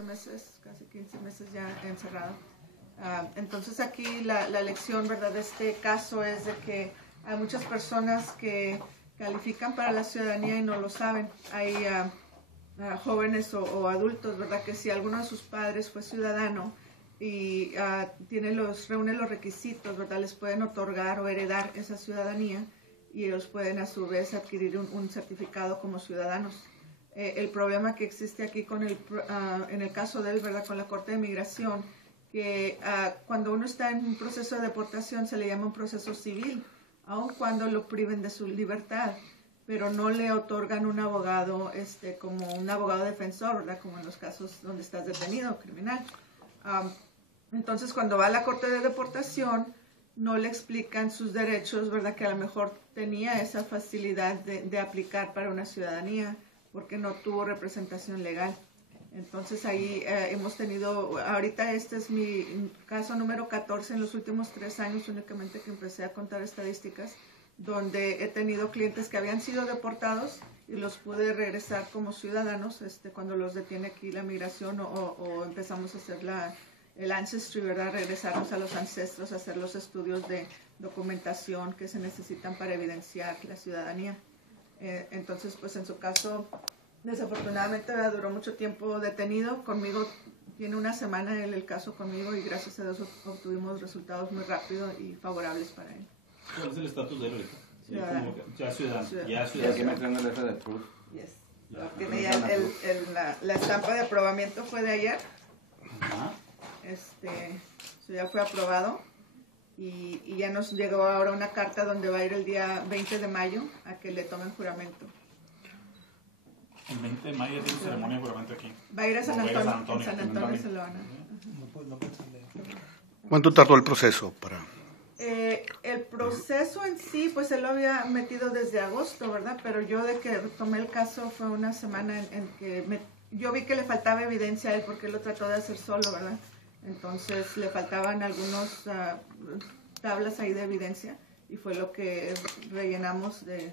meses, casi 15 meses ya encerrado. Entonces aquí la lección, ¿verdad?, de este caso es de que hay muchas personas que califican para la ciudadanía y no lo saben. Hay jóvenes o adultos, ¿verdad?, que si alguno de sus padres fue ciudadano y reúne los requisitos, ¿verdad?, les pueden otorgar o heredar esa ciudadanía y ellos pueden a su vez adquirir un certificado como ciudadanos. El problema que existe aquí en el caso de él, ¿verdad?, con la Corte de Migración, que cuando uno está en un proceso de deportación se le llama un proceso civil, aun cuando lo priven de su libertad, pero no le otorgan un abogado como un abogado defensor, ¿verdad?, como en los casos donde estás detenido, criminal. Entonces, cuando va a la Corte de Deportación, no le explican sus derechos, ¿verdad?, que a lo mejor tenía esa facilidad de aplicar para una ciudadanía, porque no tuvo representación legal. Entonces ahí hemos tenido, ahorita este es mi caso número 14 en los últimos 3 años únicamente que empecé a contar estadísticas, donde he tenido clientes que habían sido deportados y los pude regresar como ciudadanos cuando los detiene aquí la migración o empezamos a hacer el ancestry, ¿verdad?, regresarnos a los ancestros, a hacer los estudios de documentación que se necesitan para evidenciar la ciudadanía. Entonces, pues en su caso, desafortunadamente duró mucho tiempo detenido. Conmigo, tiene una semana el caso conmigo y gracias a Dios obtuvimos resultados muy rápidos y favorables para él. ¿Cuál es el estatus de él ahorita? Ciudadano. Ya ciudadano. Ya Y aquí me traen el F de proof. Yes. Tiene ya la estampa de aprobamiento fue de ayer. Ajá. Eso ya fue aprobado. Y ya nos llegó ahora una carta donde va a ir el día 20 de mayo a que le tomen juramento. El 20 de mayo tiene ceremonia de juramento aquí. Va a ir a San Antonio. En San Antonio se lo van a... ¿Cuánto tardó el proceso para...? El proceso en sí, pues él lo había metido desde agosto, ¿verdad? Pero yo de que tomé el caso fue una semana en que yo vi que le faltaba evidencia a él porque él lo trató de hacer solo, ¿verdad? Entonces le faltaban algunas tablas ahí de evidencia y fue lo que rellenamos de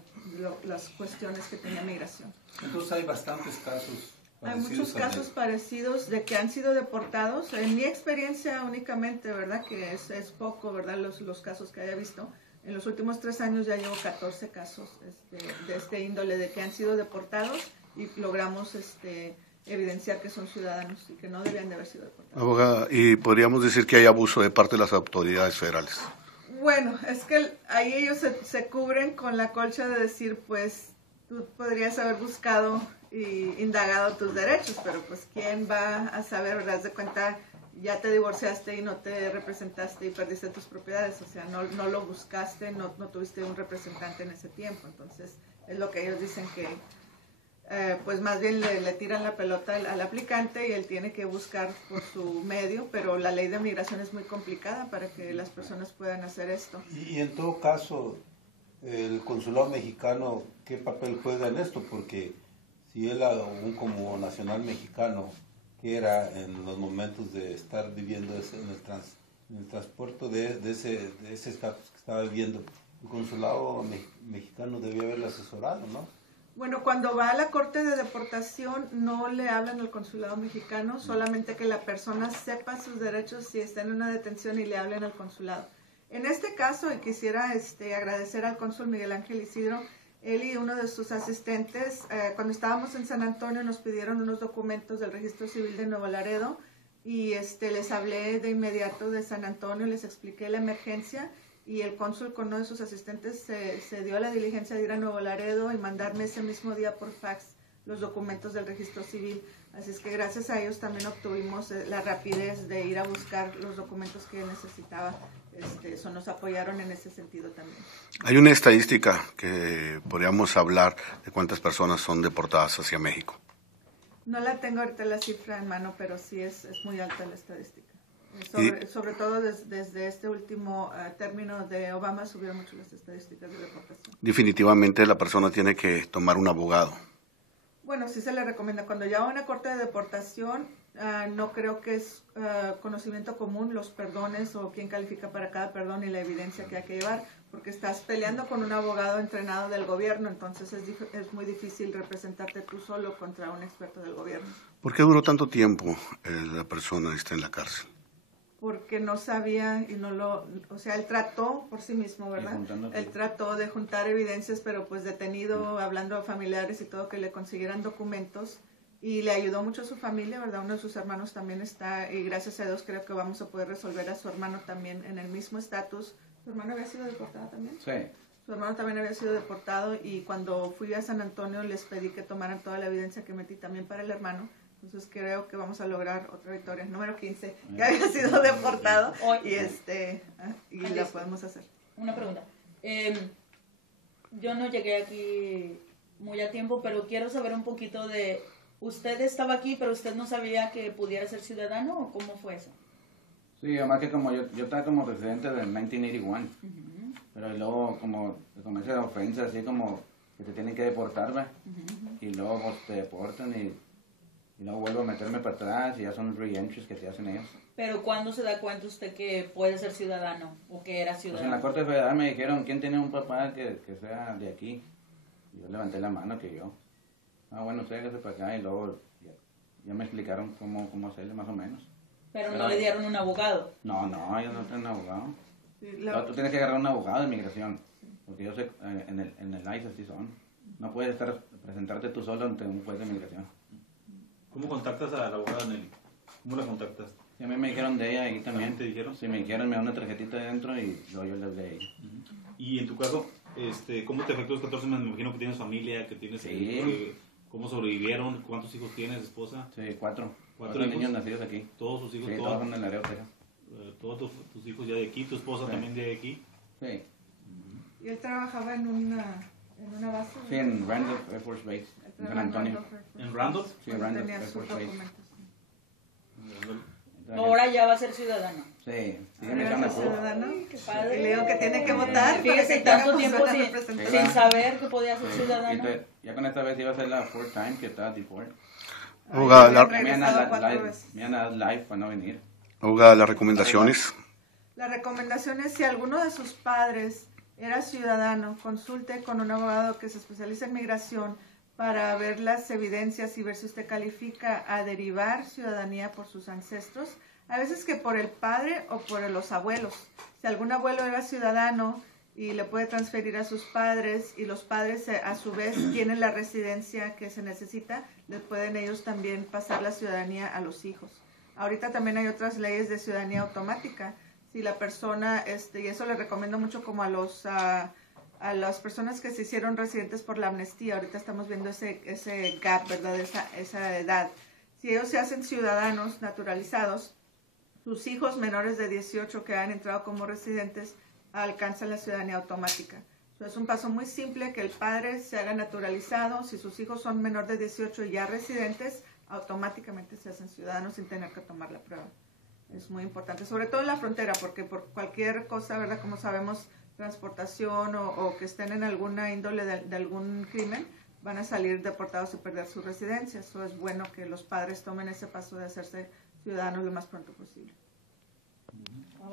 las cuestiones que tenía migración. Entonces hay bastantes casos. Hay muchos casos parecidos de que han sido deportados. En mi experiencia únicamente, ¿verdad?, que es poco, ¿verdad?, los casos que haya visto. En los últimos 3 años ya llevo 14 casos de este índole, de que han sido deportados y logramos evidenciar que son ciudadanos y que no debían de haber sido deportados. Abogada, ¿y podríamos decir que hay abuso de parte de las autoridades federales? Bueno, es que ahí ellos se cubren con la colcha de decir, pues, tú podrías haber buscado y indagado tus derechos, pero pues, ¿quién va a saber, verdad? Haz de cuenta, ya te divorciaste y no te representaste y perdiste tus propiedades, o sea, no lo buscaste, no tuviste un representante en ese tiempo, entonces es lo que ellos dicen que pues más bien le tiran la pelota al aplicante y él tiene que buscar por su medio, pero la ley de migración es muy complicada para que las personas puedan hacer esto. Y en todo caso, el consulado mexicano, ¿qué papel juega en esto? Porque si él aún como nacional mexicano, que era en los momentos de estar viviendo en el transporte de ese estatus que estaba viviendo, el consulado mexicano debía haberle asesorado, ¿no? Bueno, cuando va a la corte de deportación no le hablan al consulado mexicano, solamente que la persona sepa sus derechos si está en una detención y le hablen al consulado. En este caso, y quisiera agradecer al cónsul Miguel Ángel Isidro, él y uno de sus asistentes, cuando estábamos en San Antonio nos pidieron unos documentos del Registro Civil de Nuevo Laredo y les hablé de inmediato de San Antonio, les expliqué la emergencia y el cónsul con uno de sus asistentes se dio a la diligencia de ir a Nuevo Laredo y mandarme ese mismo día por fax los documentos del registro civil. Así es que gracias a ellos también obtuvimos la rapidez de ir a buscar los documentos que necesitaba. Eso nos apoyaron en ese sentido también. Hay una estadística que podríamos hablar de cuántas personas son deportadas hacia México. No la tengo ahorita la cifra en mano, pero sí es muy alta la estadística. Sobre todo desde este último término de Obama subieron mucho las estadísticas de deportación. Definitivamente la persona tiene que tomar un abogado. Bueno, sí se le recomienda. Cuando ya va a una corte de deportación, no creo que es conocimiento común los perdones o quién califica para cada perdón y la evidencia que hay que llevar, porque estás peleando con un abogado entrenado del gobierno, entonces es muy difícil representarte tú solo contra un experto del gobierno. ¿Por qué duró tanto tiempo la persona está en la cárcel? Porque no sabía y o sea, él trató por sí mismo, ¿verdad? Él trató de juntar evidencias, pero pues detenido, hablando a familiares y todo, que le consiguieran documentos, y le ayudó mucho a su familia, ¿verdad? Uno de sus hermanos también está, y gracias a Dios creo que vamos a poder resolver a su hermano también en el mismo estatus. ¿Su hermano había sido deportado también? Sí. Su hermano también había sido deportado, y cuando fui a San Antonio les pedí que tomaran toda la evidencia que metí también para el hermano. Entonces creo que vamos a lograr otra victoria. Número 15, que había sido deportado, y la podemos hacer. Una pregunta. Yo no llegué aquí muy a tiempo, pero quiero saber un poquito de... ¿Usted estaba aquí, pero usted no sabía que pudiera ser ciudadano, o cómo fue eso? Sí, además que como yo estaba como residente del 1981, pero luego como esa ofensa así como que te tienen que deportar, ¿va? Y luego pues, te deportan y luego vuelvo a meterme para atrás y ya son re-entries que se hacen ellos. Pero ¿cuándo se da cuenta usted que puede ser ciudadano o que era Pues en ciudadano? la Corte Federal me dijeron, ¿quién tiene un papá que sea de aquí? Y yo levanté la mano que yo. Bueno, hágase para acá, y luego ya me explicaron cómo hacerle más o menos. Pero no le dieron un abogado. No, ellos no tienen abogado. Sí, No, tú tienes que agarrar un abogado de inmigración, porque yo sé, en el ICE así son. No puedes presentarte tú solo ante un juez de inmigración. ¿Cómo contactas a la abogada Nelly? ¿Cómo la contactas? Sí, a mí me dijeron de ella ahí también. ¿Te dijeron? Sí, me dijeron, me da una tarjetita adentro y luego yo le hablé a ella. Y en tu caso, ¿cómo te afectó los 14 meses? Me imagino que tienes familia, que tienes... Sí. ¿Cómo sobrevivieron? ¿Cuántos hijos tienes, esposa? Sí, cuatro ¿Cuatro hijos? niños nacidos aquí. ¿Todos sus hijos? Sí, todos son en Laredo, Texas. ¿Todos tus hijos ya de aquí? ¿Tu esposa Sí. también de aquí? Sí, Y él trabajaba en una base. sí, en Randolph Air Force Base, en San Antonio. ¿En Randolph? Sí, en Randolph Tenía Air sus Force Base. documentos. Ahora ya va a ser ciudadano. Sí, me Ahora echaron es el puro. ciudadano. Qué padre. Y le digo que tiene que votar. Fíjese, para que tanto tenga tiempo persona sin representativa. saber que podía ser Sí, ciudadano. ya con esta vez iba a ser la fourth time que estaba deport. Abogada, Ay, la, me han regresado 4 veces. Me han dado live para no venir. abogada, las recomendaciones. La recomendación es, si alguno de sus padres era ciudadano, consulte con un abogado que se especializa en migración para ver las evidencias y ver si usted califica a derivar ciudadanía por sus ancestros. A veces que por el padre o por los abuelos. Si algún abuelo era ciudadano y le puede transferir a sus padres, y los padres a su vez tienen la residencia que se necesita, les pueden ellos también pasar la ciudadanía a los hijos. Ahorita también hay otras leyes de ciudadanía automática. Si la persona, y eso le recomiendo mucho como a las personas que se hicieron residentes por la amnistía, ahorita estamos viendo ese gap, ¿verdad? Esa edad. Si ellos se hacen ciudadanos naturalizados, sus hijos menores de 18 que han entrado como residentes alcanzan la ciudadanía automática. Es un paso muy simple, que el padre se haga naturalizado. Si sus hijos son menor de 18 y ya residentes, automáticamente se hacen ciudadanos sin tener que tomar la prueba. Es muy importante, sobre todo en la frontera, porque por cualquier cosa, ¿verdad? Como sabemos, transportación o que estén en alguna índole de algún crimen, van a salir deportados y perder su residencia. Eso es bueno que los padres tomen ese paso de hacerse ciudadanos lo más pronto posible.